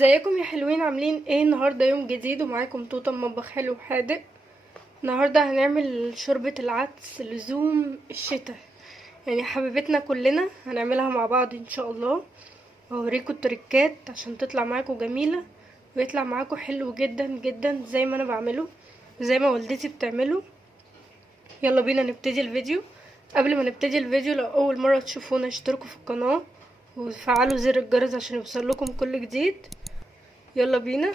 ازيكم يا حلوين؟ عاملين ايه؟ النهارده يوم جديد ومعاكم توته مطبخ حلو وحادق. النهارده هنعمل شوربة العدس لزوم الشتاء، يعني حبيبتنا كلنا هنعملها مع بعض ان شاء الله. وهوريكم التريكات عشان تطلع معاكم جميلة ويطلع معاكم حلو جدا جدا زي ما انا بعمله، زي ما والدتي بتعمله. يلا بينا نبتدي الفيديو. قبل ما نبتدي الفيديو، لو اول مرة تشوفونا اشتركوا في القناة وفعلوا زر الجرس عشان يوصلكم كل جديد. يلا بينا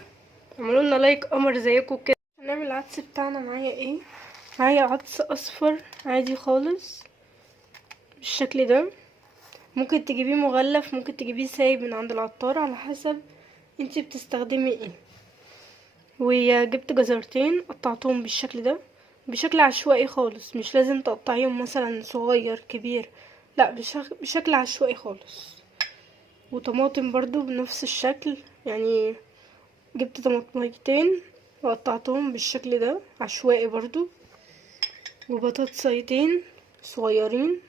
اعملوا لنا لايك قمر زيكم كده. هنعمل العدس بتاعنا. معايا ايه؟ معايا عدس اصفر عادي خالص بالشكل ده. ممكن تجيبيه مغلف، ممكن تجيبيه سايب من عند العطار، على حسب انتي بتستخدمي ايه. وجبت جزرتين قطعتهم بالشكل ده، بشكل عشوائي خالص، مش لازم تقطعيهم مثلا صغير كبير، لا بشكل عشوائي خالص. وطماطم برضو بنفس الشكل، يعني جبت طماطميتين وقطعتهم بالشكل ده عشوائي برضو. وبطاطسيتين صغيرين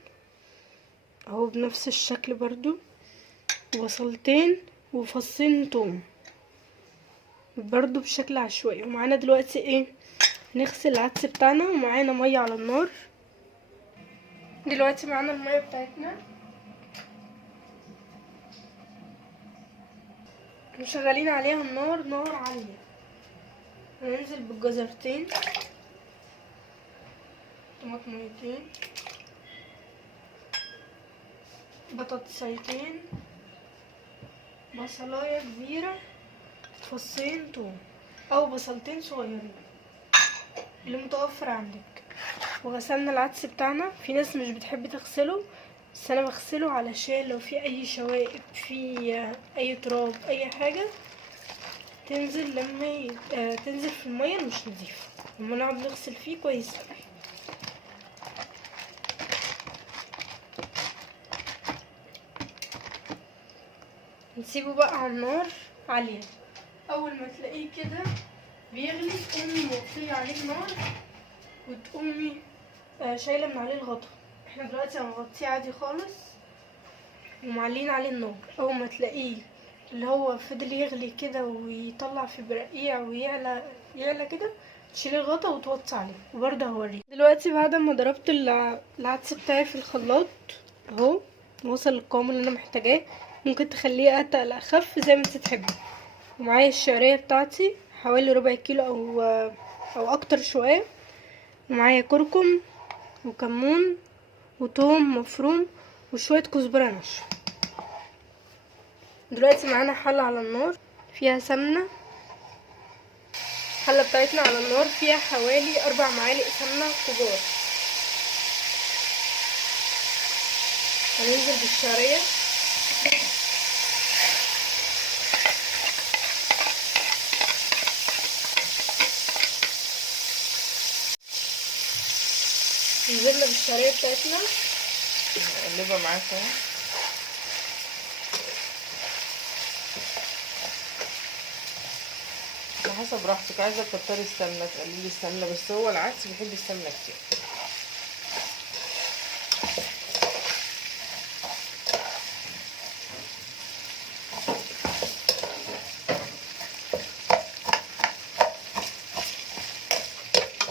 اهو بنفس الشكل برضو. وبصلتين وفصين توم برضو بشكل عشوائي. ومعانا دلوقتي ايه؟ نغسل العدس بتاعنا، ومعانا مية على النار. دلوقتي معانا المية بتاعتنا وشغالين عليها النار نار عالية. هننزل بالجزرتين، طماطميتين، بطاطسيتين، بصلاية كبيرة، فصين توم او بصلتين صغيرين اللي متوفر عندك. وغسلنا العدس بتاعنا. في ناس مش بتحب تغسله، بس انا بغسله علشان لو في اي شوائب، في اي تراب، اي حاجة تنزل لما تنزل في المية مش نظيفة، لما نقعد نغسل فيه كويس اوي. نسيبه بقى على النار عالية. اول ما تلاقيه كده بيغلي تقومي موطية عليه النار، وتقومي شايلة من عليه الغطا. احنا دلوقتي هنغطيه عادي خالص ومعلين عليه النار. اول ما تلاقيه اللي هو فضل يغلي كده ويطلع في برقيع ويعلى يعلى كده، تشيلي الغطا وتوطي عليه. وبرده هوريك دلوقتي بعد ما ضربت العدس بتاعي في الخلاط اهو وصل للقوام اللي انا محتاجاه. ممكن تخليه اتقل اخف زي ما انت تحبي. ومعايا الشعريه بتاعتي حوالي ربع كيلو او اكتر شويه. ومعايا كركم وكمون وتوم مفروم وشويه كزبره ناشفه. دلوقتي معانا حله على النار فيها سمنه. الحله بتاعتنا على النار فيها حوالي 4 معالق سمنه كبار. هننزل بالشعريه، نزلنا بالشعريه بتاعتنا نقلبها معاك اهو. على حسب راحتك، عايزه تكتري السمنه تقللي السمنه، بس هو العدس بيحب السمنه كتير.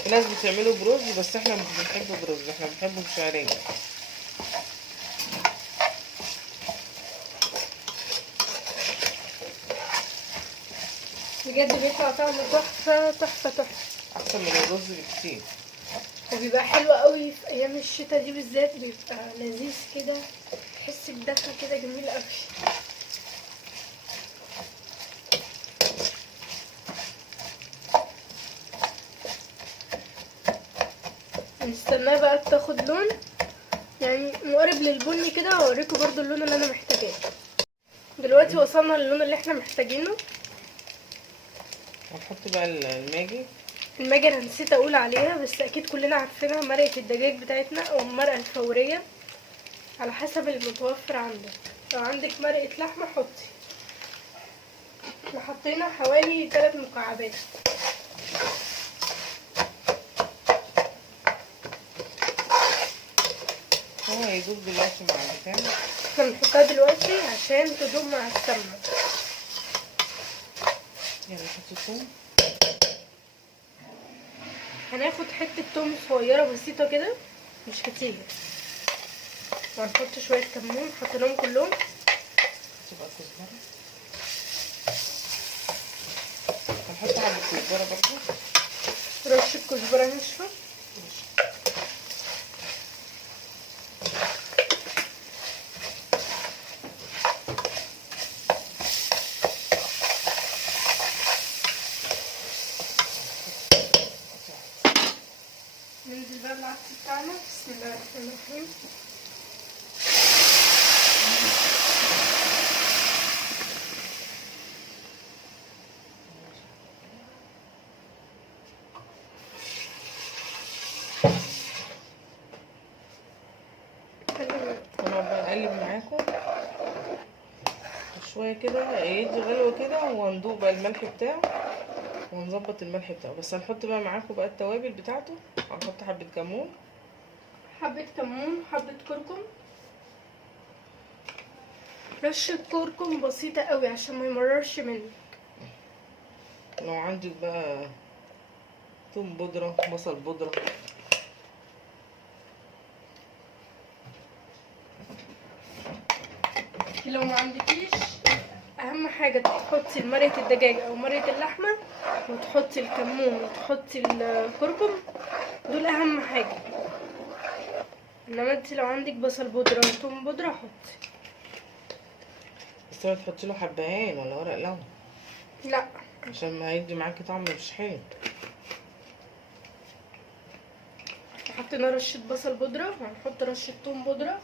في ناس بتعمله برز، بس احنا مش بنحبه برز، احنا بنحبه بشعريه. بجد بيطلع طعمه تحفه تحفه تحفه، احسن من الرز بكتير. وبيبقى حلو قوي في ايام الشتاء دي بالذات، بيبقى لذيذ كده، تحسي بدفى كده جميل قوي. نستناه بقى تاخد لون يعني مقرب للبني كده، واوريكم برضو اللون اللي انا محتاجاه. دلوقتي وصلنا للون اللي احنا محتاجينه. هنحط بقى الماجي. الماجي انا نسيت اقول عليها، بس اكيد كلنا عارفينها، مرقه الدجاج بتاعتنا او المرقه الفوريه على حسب المتوفر عندك. لو عندك مرقه لحمه حطي. احنا حطينا حوالي 3 مكعبات. هو هيدوب دلوقتي مع البتاع. احنا بنحطها دلوقتي عشان تدوب مع السمنه. يعني نحط الثوم. هناخد حته توم صغيره بسيطه كده مش كتير، وهنحط شويه كمون حطيناهم كلهم. تبقى كزبره، هنحط حبه كزبره برضه، رشه كزبره ناشفه. ننزل بقى بالعدس بتاعنا. بسم الله الرحمن الرحيم. هنقعد بقى نقلب معاكم شويه كده يدي غلوه كده، وهندوق بقى الملح بتاعه ونظبط الملح بتاعه. بس هنحط بقى معاكم بقى التوابل بتاعته. هنحط حبه كمون، حبه كمون، حبه كركم، رشه كركم بسيطه قوي عشان ما يمررش منك. لو عندك بقى ثوم بودره، بصل بودره. لو ما عندكيش، اهم حاجه تحطي مرقه الدجاج او مرقه اللحمه وتحطي الكمون وتحطي الكركم، دول اهم حاجه. انما انت لو عندك بصل بودره وثوم بودره حطي. بس هو تحطي له حبهان ولا ورق لورا لا، عشان ما هيدي معاكي طعم مش حلو. حطينا رشه بصل بودره وهنحط رشه ثوم بودره.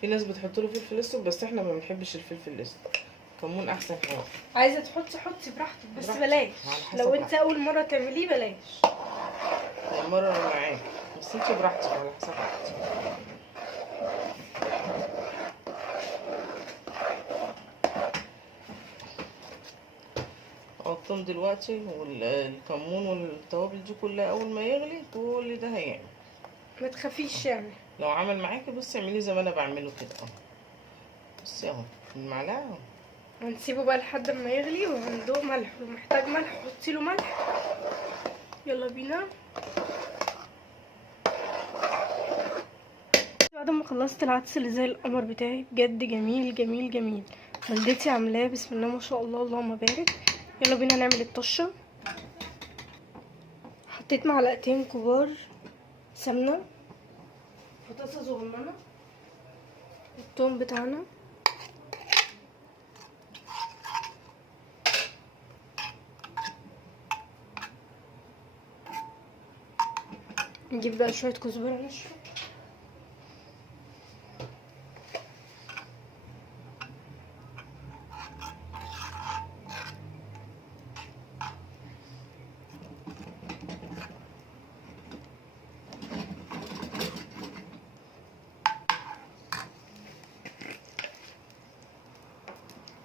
في ناس بتحط له فلفل اسود، بس احنا ما بنحبش الفلفل الاسود. كمون احسن حاجه. عايزه تحطي حطي براحتك، بس براحتك. بلاش على حسب لو انت راحتك. اول مره تعمليه بلاش. المره اللي معاك، بس انت براحتك على حسب راحتك. الثوم دلوقتي والكمون والتوابل دي كلها اول ما يغلي كل ده هيعمل. ما تخافيش يعني. لو عمل معاكي بصي اعملي زي ما انا بعمله كده اهو. بصي اهو المعلقه اهو. هنسيبه بقى لحد ما يغلي وهندوق ملح، ومحتاج ملح حطي له ملح. يلا بينا. بعد ما خلصت العدس اللي زي القمر بتاعي بجد جميل جميل جميل، والدتي عاملاه بسم الله ما شاء الله اللهم بارك. يلا بينا نعمل الطشه. حطيت معلقتين كبار سمنه في طاسه صغننه، الثوم بتاعنا، نجيب بقى شويه كزبره ناشفه،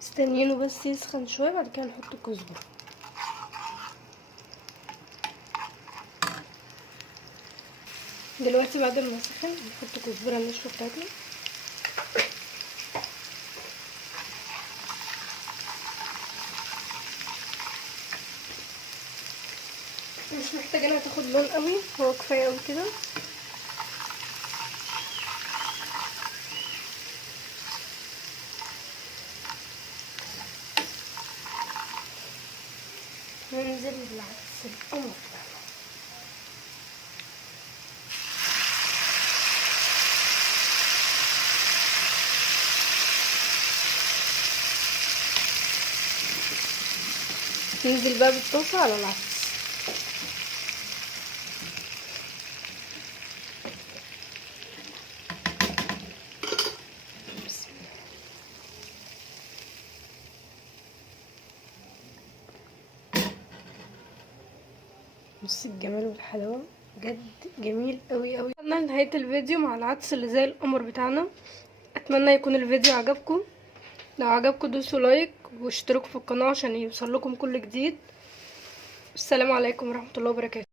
استنينه بس يسخن شويه بعد كده نحط الكزبره. دلوقتي بعد ما سخن نحط الكزبره الناشفه بتاعتنا. مش محتاجه انها تاخد لون قوي، هو كفايه قوي كده. ننزل بالعدس القمر. ننزل بقى بالطاسه على العدس. بسم الله. بص الجمال والحلاوه بجد جميل قوي قوي. وصلنا لنهايه الفيديو مع العدس اللي زي القمر بتاعنا. اتمنى يكون الفيديو عجبكم. لو عجبكم دوسوا لايك واشتركوا في القناه عشان يوصل لكم كل جديد. السلام عليكم ورحمه الله وبركاته.